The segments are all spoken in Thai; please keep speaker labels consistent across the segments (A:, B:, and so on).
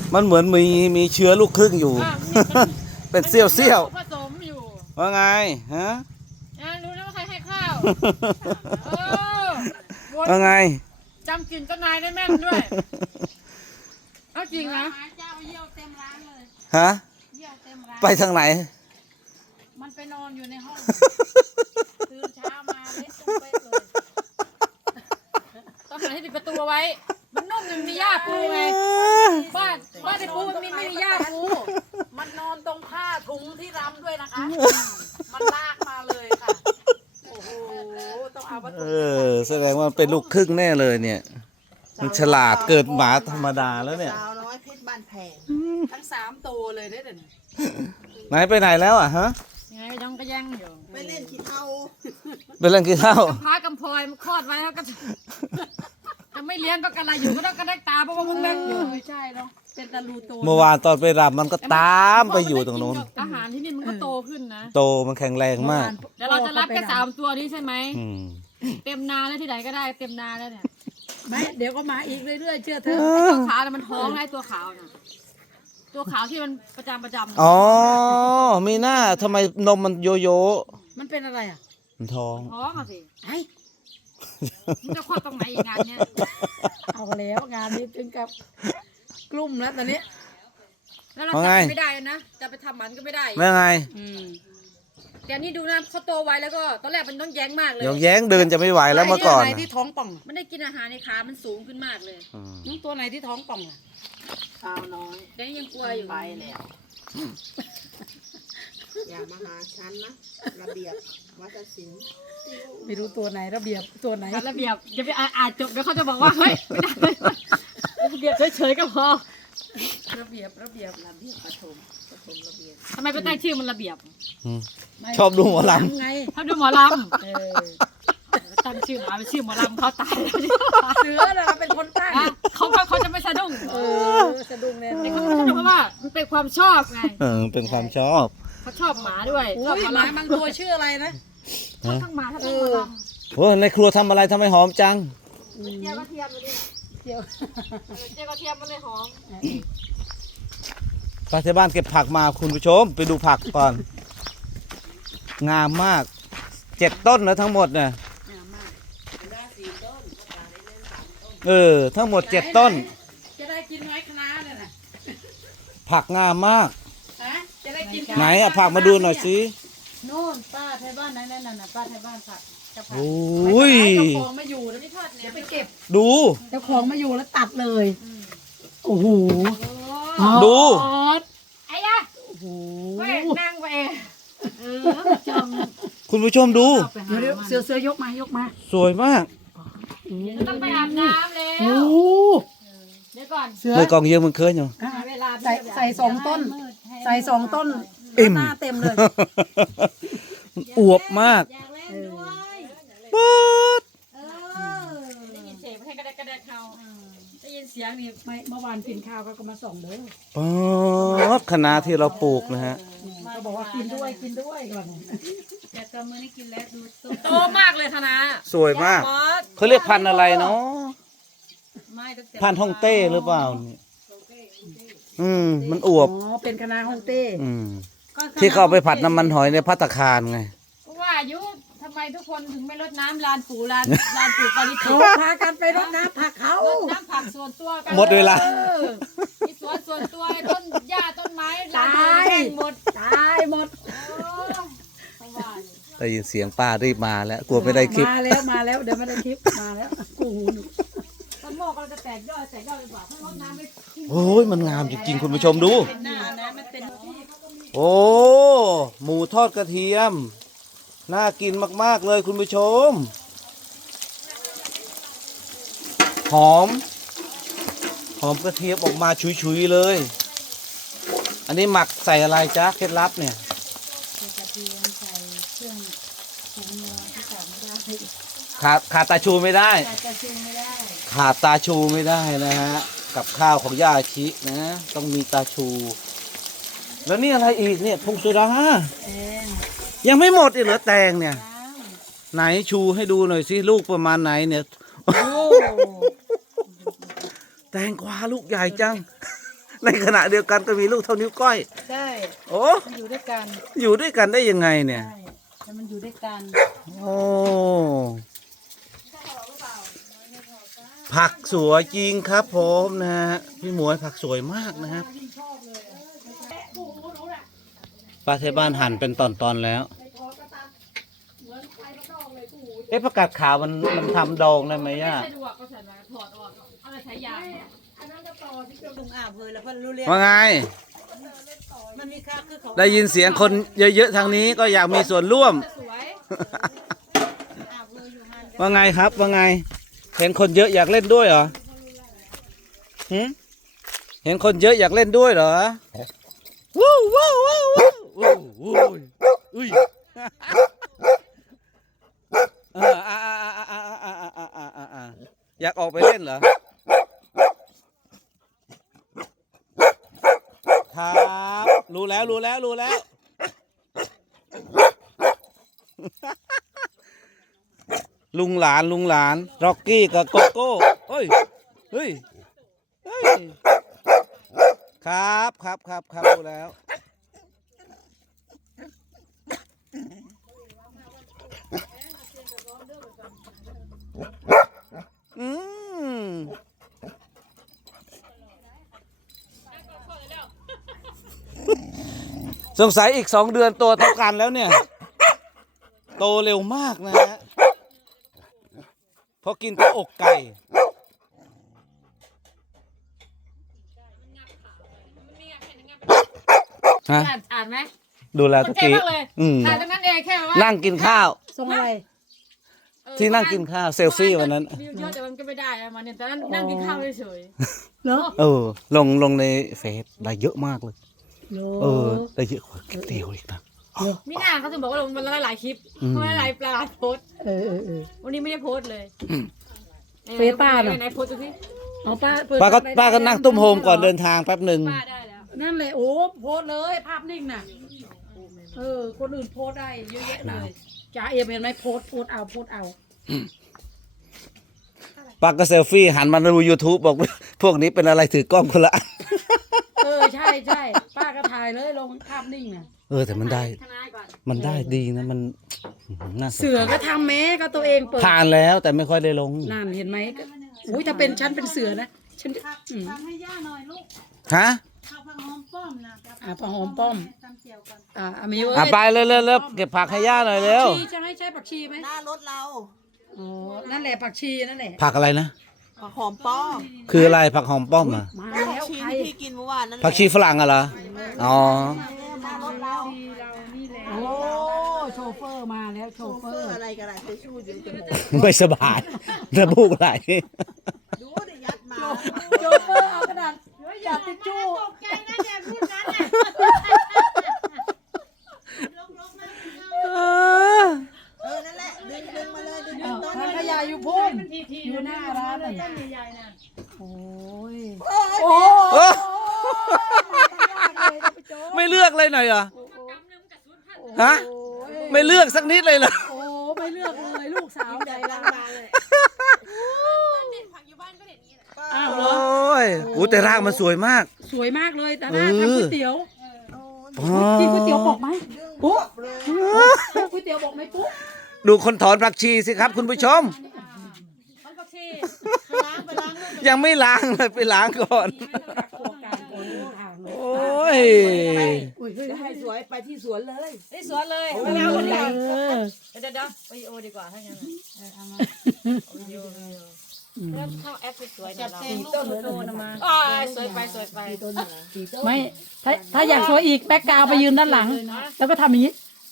A: มันเหมือนมีเชื้อลูกครึ่งอยู่ เป็นเซี่ยว
B: ผสมอยู่
A: ว่าไงฮะ
B: รู้แล้วว่าใครให้ข้าว
A: ว่าไง
B: จำกลิ่นเจ้านายได้แม่นด้วยเอาจริงนะเจ้าเยี่ยวเต็มร้านเลย
A: ฮะ
B: เยี่ยวเต็มร้าน
A: ไปทางไหน
B: มันไปนอนอยู่ในห้องตื่นเช้ามาเละตุ้มเป๊ะเลยต้องหาที่ปิดประตูเอาไว้มันนุ่มมันมีหญ้าปูไงบ้านในปูมันไม่มีหญ้าปูมันนอนตรงผ้าถุงที่รำด้วยนะคะมันลากมาเลยค่ะโอ้โหต้องเอาวัตถุ
A: แสดงว่าเป็นลูกครึ่งแน่เลยเนี่ยมันฉลาดเกิดหมาธรรมดาแล้วเนี่ย
C: สาวน้อยเพชรบ้านแพง
B: ทั้ง3 ตัวเลยได้เด่น
A: ไหนไปไหนแล้วอ่ะฮะ
B: ยังไงยังก็ยังอยู่
C: ไปเล่นขี้เถ้า
A: เป็นเรื่องกี่เท่า
B: พากำพลอยมันคลอดไว้แล้วก็จะไม่เลี้ยงก็กระไรอยู่ก็ต้องกระได้ตาเพราะว่ามันเล็กอยู่ใช่เนาะเป็นตะลูโต
A: เมื่อวานตอนไปรำมันก็ตามไปอยู่ตรงนู้น
B: อาหารที่นี่มันก็โตขึ้นนะ
A: โตมันแข็งแรงมาก
B: เดี๋ยวเราจะรับแค่3 ตัวนี้ใช่ไหมเต็มนาแล้วที่ไหนก็ได้เต็มนาแล้วเนี่ยไม่เดี๋ยวก็มาอีกเรื่อยๆเชื่อเธอตัวขาวมันท้องไงตัวขาวน่ะตัวขาวที่มันประจำ
A: อ๋อมีหน้าทำไมนมมันโยโย่
B: มันเป็นอะไรอ่ะ
A: มันท้อง
B: อ่ะสิไอ้มันจะคลอดตรงไหนอีกงานเนี้ยเอาแล้วงานนี้ถึงกับกลุ่มแล้วตอนนี้แล้วเราจับไม่ได้นะจะไปทำมันก็ไม่ได้
A: ไม่ไง
B: แต่นี่ดูนะเขาโตไวแล้วก็ตอนแรกมันต้องแย้งมากเลย
A: แย้งเดินจะไม่ไหวแล้วเมื่อก่อน
B: ไหนที่ท้องป่องมันได้กินอาหารในขามันสูงขึ้นมากเลยน้องตัวไหนที่ท้องป่องอ่ะ
C: สาวน้อย
B: แต่ยังกลัวอยู่
C: ไปแล้วอย่ามาหาฉันนะระเบียบวัฒนศิลป์
B: ไม่รู้ตัวไหนระเบียบตัวไหนระเบียบอย่าไปอ่านจบเดี๋ยวเขาจะบอกว่าเฮ้ยไม่ได้ระเบียบเฉยๆก็พอระเบียบปฐมระเบียบทำไมไปตั้งชื่อมันระเบียบ
A: ชอบดูหมอลำ
B: ไงชอบดูหมอลำตั้งชื่อมาเป็นชื่อหมอลำเขาตายเสือนะเป็นคนตั้งเขาจะไม่สะดุ้งสะดุ้งเลยเขาไม่สะดุ้งเพราะว่ามันเป็นความชอบไง
A: เป็นความชอบ
B: เขาชอบหมาด้วยชอบหมาบางตัวชื่ออะไรนะทั้งหมาทั้งหมอลำ
A: โอ้ในครัวทำอะไรทำไมหอมจัง
B: เจียวกระเทียมเลยเจียวกระเทียมมันเลยหอม
A: ไปที่บ้านเก็บผักมาคุณผู้ชมไปดูผักก่อนงามมาก7 ต้นแล้วทั้งหมดเนี่ยทั้งหมด7 ต้น
B: จะได้กินน้อยคณะเลยนะ
A: ผักงามมาก
B: จะได้กิน
A: ไหนอะผักมาดูหน่อยสิ
B: โน่นป้าไทยบ้านไหนนั่นน่ะป้าไทยบ้านผัก
A: โอ้ย
B: เจ้าของมาอยู่แล้วไม่ทอดเนี่ยไปเก็บ
A: ดู
B: เจ้าของมาอยู่แล้วตัดเลยโอ้โห
A: ดู
B: ไอ้ยะโอ้โหนั่งไป
A: คุณผู้ชมดู
B: เดี๋ยวเสือยกมา
A: สวยมาก
B: ต้องไปอาบน้ำแล้วเดี๋ยวก่อน
A: เลยกองเยอะมันเคยอยู่
B: ใส่2 ต้นใส่2 ต้นหน้าเต็มเลย
A: อวบมากป๊ด
B: ได้ยินเสียงให้กระแดกเขาได้ยินเสียงนี่เมื่อวานกินข้าวก็มาส่องเด้
A: อป๊ดคณะที่เราปลูกนะฮะ
B: เขาบอกว่ากินด้วยก่อนแต่ตอนมื้อนี้กินแล้วดูโตมากเลยคณะ
A: สวยมากเขาเรียกพันธุ์อะไรเนาะพันธุ์ฮ่องเต้หรือเปล่ามันอวบ
B: เป็นคณะฮ่องเต้
A: ที่เขาไปผัดน้ำมันหอยในภัตตาคารไง
B: ว่ายุทำไมทุกคนถึงไม่รดน้ำลานปู่ปาริจิตพากันไปรดน้ำผักเขารดน้ำผักส่วนตัวกัน
A: หมดเวลา
B: มีสวนส่วนตัวต้นหญ้าต้นไม้ตายหมด
A: ได้ยินเสียงป้ารีบมาแล้วกลัวไม่ได้คลิป
B: มาแล้วเดี๋ยวไม่ได้คลิปมาแล้วกูต้นโมกเราจะแตกยอดไปกว่าถ้ารดน้ำไม่
A: โอ้ยมันงามจริงๆคุณผู้ชมดูโอ้หมูทอดกระเทียมน่ากินมากๆเลยคุณผู้ชมหอมกระเทียมออกมาชุยๆเลยอันนี้หมักใส่อะไรจ๊ะเคล็ดลับเนี่ย
B: กระเทียมใส่เครื่องปรุงนัวที่ขาดไม่ได้
A: ขาดตาชูไม่ได้ขาดตาชูไม่ได้นะฮะกับข้าวของย่าชินะต้องมีตาชูแล้วนี่อะไรอีกเนี่ยพงสุดายังไม่หมดอีกเหรอแตงเนี่ยไหนชูให้ดูหน่อยสิลูกประมาณไหนเนี่ยแตงกวาลูกใหญ่จังในขณะเดียวกันก็มีลูกเท่านิ้วก้อย
B: ใช่
A: โอ้
B: มันอยู่ด้วยกัน
A: อยู่ด้วยกันได้ยังไงเนี่ย
B: ใช่แต่มันอยู่ด้วยกัน
A: โอ้ผักสวยจริงครับผมนะฮะพี่หมวยผักสวยมากนะครับป้าเทบ้านหั่นเป็นตอนๆแล้ว เอ๊ะผักกาดขาวมันทำดองได้ไหมย่า
B: สะดวกก็สะดวกถอดออกเอาไปใช้ยาง
C: ลุงอาบเลยแล้วเพิ่นรู้เรื่อง
A: ว่าไง
C: มันมีค่าคือเขา
A: ได้ยินเสียงคนเยอะๆทางนี้ก็อยากมีส่วนร่วม
B: สวย
C: อาบเลยอยู่หัน
A: ว่าไงครับว่าไง เห็นคนเยอะอยากเล่นด้วยเหรอหืมเห็นคนเยอะอยากเล่นด้วยเหรอวู้วู้วู้วู้วู้วู้อุ้ยอยากออกไปเล่นเหรอครับรู้แล้วรู้แล้วรู้แล้วลุงหลานร็อกกี้กับโกโก้เฮ้ยเฮ้ยเฮ้ยครับรู้แล้วอืมสงสัยอีก2 เดือนโตเท่ากันแล้วเนี่ยโตเร็วมากนะฮะเพราะกินแต่อกไก่ฮะ
B: อ่านไหม
A: ดูแลตะกี้
B: มันเท่มากเลย อ่านตรงนั้นเองแค่ว่า
A: นั่งกินข้าว
C: ทรงอะไร
A: ที่นั่งกินข้าวเซลฟี่วันนั้น
B: วิวเยอะแต่มันก็ไม่ได้อะมันเนี่ยแต่นั่งกินข้าวเฉย
C: เหรอ
A: ลงในเฟซได้เยอะมากเลย ได้เยอะกว่าก๋วยเตี๋ยวอีกนะ
B: ๆมีหน้าเขาถึงบอกว่าลงมันหลายคลิปเขาหลายโพสต์ วันนี้ไม่ได้โพสต์เลย
C: เฟซป้าน่ะ
B: ไหนโพสต์ดูสิ
C: เอาป้า
A: ป้าก็นั่งตุ้มโฮมก่อนเดินทางแป๊บหนึ่ง
B: ป้าได้แล้ว
C: นั่นแหละโอ้โพสต์เลยภาพนิ่งน่ะคนอื่นโพสต์ได้เยอะแยะเลยจ่าเอ็มเห็นไหมโพสต์เอา
A: ป้าก็เซลฟี่หันมาดู YouTube บอกพวกนี้เป็นอะไรถือกล้องคนละอัน
C: ใช่ป้าก็ถ่ายเลยลงภาพนิ่งน่ะ
A: แต่มันได้
B: ทนายก่อน
A: มันได้ดีนะมันน่าสนใจ
C: เสือก็ทำแม้ก็ตัวเองเปิด
A: ผ่านแล้วแต่ไม่ค่อยได้ลง
C: นั่นเห็นไหมอุ้ยถ้าเป็นฉันเป็นเสือนะฉัน
D: ทำให้ย่าหน่อยลูก
A: ฮะ
D: ข้าวผักหอมป้อมนะ
C: ผักหอมป้อม
D: ตำเจียวก่อน
C: อมีเว้ย
A: ไปเร็วเก็บผักให้ย่าหน่อยเร็ว
C: ชีจะให้ใช้ผักชีไหม
E: หน้ารถเรา
C: อ๋อนั่นแหละผักชีนั่นแหละ
A: ผักอะไรนะ
E: ผักหอมป้อม
A: คืออะไรผักหอมป้อมอ่ะ
C: มา
E: ผัก
C: แล้ว
E: ชี
C: ใคร
E: ที่พี่กินเมื่อวานนั่นแหละ
A: ผักชีฝรั่งอะเหรออ๋อ
E: หน้ารถเรา
C: โอ้โชเฟอร์มาแล้วโชเฟอ
E: เพื่อ
C: ร์
E: อะไรกันล่ะเธอชูดอยู่จมูก
A: ไม่สบายน้ำมูกไหล
E: ดูดิยัดมา
C: โชเฟอร์เอากระดาษจับทิชชู่
D: ตกใจนะเนี่ยพูดนั้นน่ะลกๆนะ
E: นั่นแหละดึงมาเลยดึงต้น
C: ทางขยะอยู่พุ่นอยู่หน้าร้านน่ะ
D: ใหญ่ๆนะ
C: โอ้ย
A: โอ้ไม่เลือกเลยหน่อยเหรอฮะไม่เลือกสักนิดเลยเหรอ
C: โอ้ไม่เลือกเลยลูกสาวใจ
E: ล้า
C: ร้าง
E: บางเลย
C: อ้าว
A: โอ
C: เหรอ้
A: ยอู้แต่รากมันสวยมาก
C: สวยมากเลยแต่น่าทำก๋วยเตี๋ยว
A: อ๋อ
C: กินก๋วยเตี๋ยวบอกไหมปุ๊ก๋วยเตี๋ยวบอกไหมปุ๊
A: ดูคนถอนผักชีสิครับคุณผู้ชม
B: มันก็ชี
D: ล้างไปล้างเลย
A: ยังไม่ล้างเลยไปล้างก่อน
C: โครงการก่อนทางเลย
A: โอ้ย
C: อุ้ยเฮ้ย
E: จะให้สวยไปที่สวนเลย
B: นี่สวนเลย
C: เอ
B: ไปแล้วคนเดียว
C: อ
B: เดี๋ยววิดีโอดีกว่าถ้างั้นวิดีโอเริ่มเข้าแอปสวยๆเนี่ยเรา
D: ต้นโตนะมา
B: สวยไปสวยไป
C: ไม่ถ้าอยากสวยอีกแบ็กกราวด์ไปยืนด้านหลัง แล้วก็ทำอย่างนี้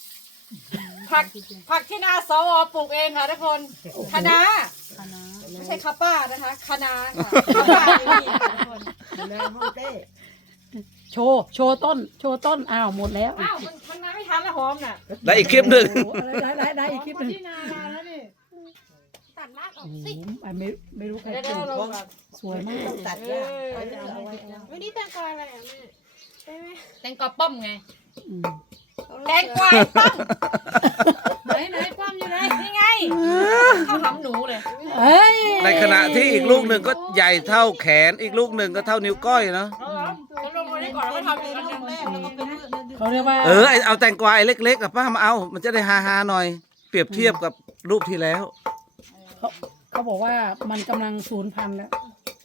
B: ผักที่นาสวปลูกเองค่ะทุกคนคะน้าไม่ใช่คาป้านะคะคะน้าค่ะคาป้าไม่มีค่ะทุกคน
E: แล้วห้องเต้
C: โชว์ต้นอ้าวหมดแล้ว
B: อ้าวมันคะน้าไม่ทันแล้วหอมน่ะ
A: และอีกคลิปหนึ่ง
C: โอ้โหได้อีกคลิปหนึ่ง
D: ที่นามาแล้วนี่
B: ตัดรากออก
C: โอ้โห
B: สิ
C: ไม่รู้ใคร
B: เดี๋ยว
C: ปลูก
B: เราแบบ
C: สวยมาก
E: ตัดยากเอาไว้
D: วันนี้แตงกวาอะไรอ่ะแม่ใช่ไหม
B: แตงกวาป้อมไง
C: อืม
B: แตงกวาป้อม
D: ไหนป้อมอยู่ไหน
B: นี่ไงข้าวหำหนูเลย
C: เฮ้ย
A: ในขณะที่อีกลูกหนึ่งก็ใหญ่เท่าแขนอีกลูกหนึ่งก็เท่านิ้วก้อยเนาะ
B: เอาเหรอ
D: สวย
B: นี้ก่อนแล้วก็ทำอีกอันหนึง
E: แรกแล้วก็เป็นเรื่อง
C: เขาเรียกว่า
A: เอาแตงกวาไอ้เล็กๆกับป้ามาเอา มันจะได้ฮาๆหน่อย เปรียบเทียบกับรูปที่แล้ว
C: เขาบอกว่ามันกำลังสูญพันธุ์แล้ว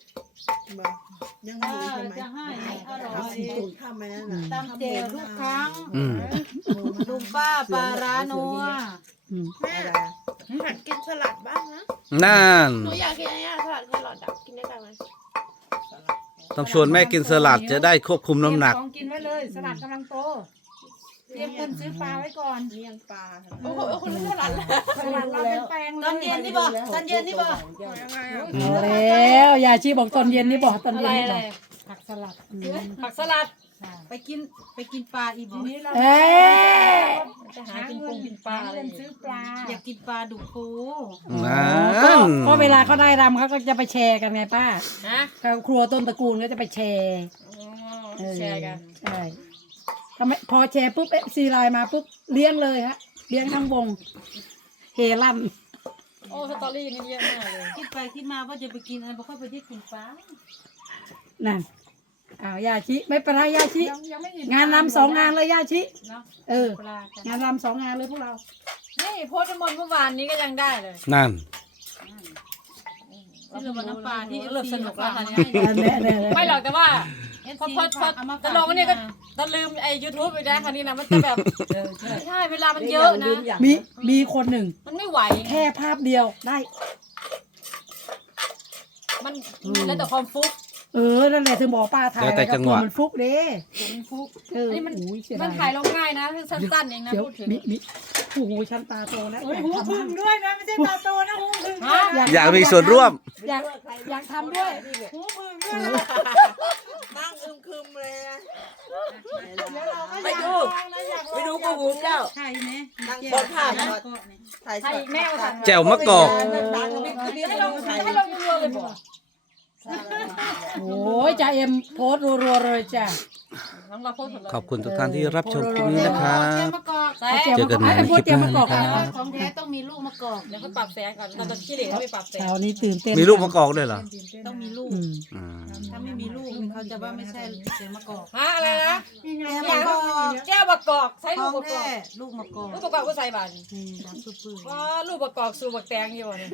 E: ยังมีใช่ไหม
D: จะให้อร่อ
E: ทำ
D: ย
E: ซีฟู้ดทำไปนั่นน่ะ
D: ตำเจลทุกครั้ง
A: อืม
D: ลุงป้าปลาร้านัว
E: อะไรอะ
F: หัดกินสลัดบ้างนะ
A: นั่น
F: หนูอยากกินอะไรสลัดแครอทอะกินได้ไหม
A: ต้องชวนแม่กินสลัดจะได้ควบคุมน้ำหนัก
C: ของกินไว้เลยสลัดกำลังโตเตรียมเงินซื้อปลาไว้ก่อน
E: เลี้ยงปลา
F: โอ้โหคนละสลัดเลย
C: สลัดเราเป็นแปลง
D: ตอนเย็นนี่บ่ตอนเย็นนี่บ่
F: ยังไงอะ
C: เอาแล้วยาชีบอกตอนเย็นนี่บอกตอน
B: อะ
C: เย็
B: ไร
C: นนี่
B: อะไร
C: บอกผักสลัด
B: ผักสลัด
D: ไปกินปลาอีกบ่
C: เอ๊ะ
B: จะหากินปงกินปลาอะไรอย่าง
C: ซื้
B: เงี้
C: อย ปลา
D: อยากกินปลาดุกฟู
A: นั่น
C: ก็เวลาเขาได้รำเขาก็จะไปแชร์กันไงป้า
B: ฮะ
C: ครัวต้นตระกูลก็จะไปแชร์
B: อ๋อแชร์กัน
C: ใช่ทำไมพอแชร์ปุ๊บซีไลน์มาปุ๊บเลี้ยงเลยฮะเลี้ยงทั้งวงเฮลั่น
B: โอ้สตอรี่นี่เยอะมากเลย
D: คิดไปคิดมาว่าจะไปกินอะไรบ่ค่อยไปที่กินปลา
C: นั่นอ้าวยาชิไม่เป็นไรยาชิ
B: ยังไม่อิ่ม
C: งานรำ2 งานเลยยาชิ
B: เนาะ
C: เออ
B: ปลากัน
C: งานรำ2 งานเลยพวกเรา
B: นี่โพสต์มนต์เมื่อวานนี้ก็ยังได้เลย
A: นั่น
D: ที่เราน้ำปลาที่
B: เริ่มสนุกแล้วค่ะ
D: ให้
B: ไม่หรอกแต่ว่าพอจะลองเนี่ยก็จะลืมไอ้ยูทูบไปได้คราวนี้นะมันจะแบบไม่ใช่เวลามันเยอะนะ
C: มีคนหนึ่ง
B: มันไม่ไหว
C: แค่ภาพเดียวได้
B: มันแล้วแต่ความฟุก
C: นั่นแหละถึงบอกป้าถ่าย
A: แล้วแต่จังหวะ
C: มันฟุกเด้
B: มันฟุก
C: เออ
B: นี่มัน
C: อุ้ยเสีย
B: มั
C: ดาน
B: ถ่ายลงง่ายนะสั้นๆเองนะ
C: เดี๋ยว
B: พูดถึง
C: มีโอ้โหชั้นตาโตแล้ว
D: หูพึ่งด้วยนะไม่ใช่ตาโตนะหูพึ่ง
B: ฮะ
A: อยากมีส่วนร่วม
C: อยากทำด้วย
D: หูพึ่งด้วย
E: นั่งคึมๆเลยนะ
D: ไปดู
E: ไปดูกูหูเจ้า
D: ใช่ไหม
E: นั่งบนผ้าก่อนถ่าย
B: ใช่แม่มาสั่ง
A: แจ่วมะกอก
E: ดังๆไม่คือ
B: ให้เราให้เรารัวๆเลยบอก
C: โอ้ยจ่าเอ็มโพสต์รัวๆเลยจ้ะ
B: น้องเราโพสต์หมดเลย
A: ขอบคุณทุกท่านที่รับชมคลิปนี้นะครับ
D: เจียวมะกอก
B: ใช่
A: เจอกันใหม่ในคลิปหน้านะครับ
D: ของแท้ต้องมีลูกมะกอก
B: เดี๋ยวเขาปรับแสงก่อนตอนขี้เหร่เขาไปปรับแสง
C: เช้านี้ตื่นเต้น
A: มีรูปมะกอกด้วยเหรอ
D: ต้องมีลูก
C: อืม
A: อืม
D: ถ้าไม่มีลูกเขาจะว่าไม่ใช่เจียวมะกอก
B: ฮะอะไรนะ
D: เจียวมะกอก
B: แก้วประกอบใช้
D: ข
B: ลู
D: อก ง
B: ประกอ
D: แท้
B: บ
D: ลูกมะกอก
B: ลูกประกอบก็ใส่บาน
D: นี่ดังปื้อ
B: อ๋อลูกประกอบสู่บักแตงอยู่เนี่ย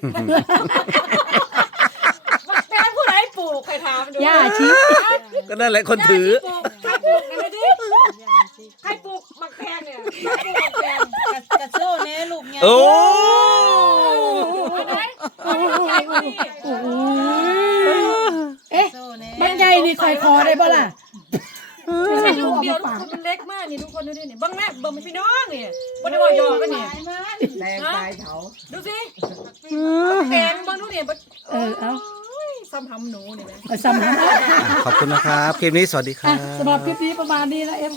B: บักแตงผู้ใดปลูกใครถามดู
C: ย่าชิ
A: ก็นั่นแหละคนถือ
B: ปลูกใครปลูกกันดูดิใครปลูกบักแตงเนี่ยใครปลูกบักแตง
D: กระโซ่เนี้ยลูกเนี้ย
A: โอ้
B: อันไหนอันนี้ใครคนนี้
C: โอ้โหเอ๊ะ
D: โซ่เนี้ย
C: มันใหญ่นี่ใส่คอได้ปะล่ะ
B: ไม่ใช่ลูกเดียวลูกคนมันเล็กมากนี่ทุกคนดูดิเนี่ยบังแม่บังพี่น้องเนี่ยวันนี้บอกยอกันเนี่ย
E: แรงตายเถา
B: ดูสิแตงบังดูเนี่ย
C: เอา
B: ซ้ำทำหนูเนี่ยนะ
C: เอาซ้ำ
A: ขอบคุณนะครับ คลิปนี้สวัสดีครับ
C: สำหรับคลิปนี้ประมาณนี้นะเอ็ม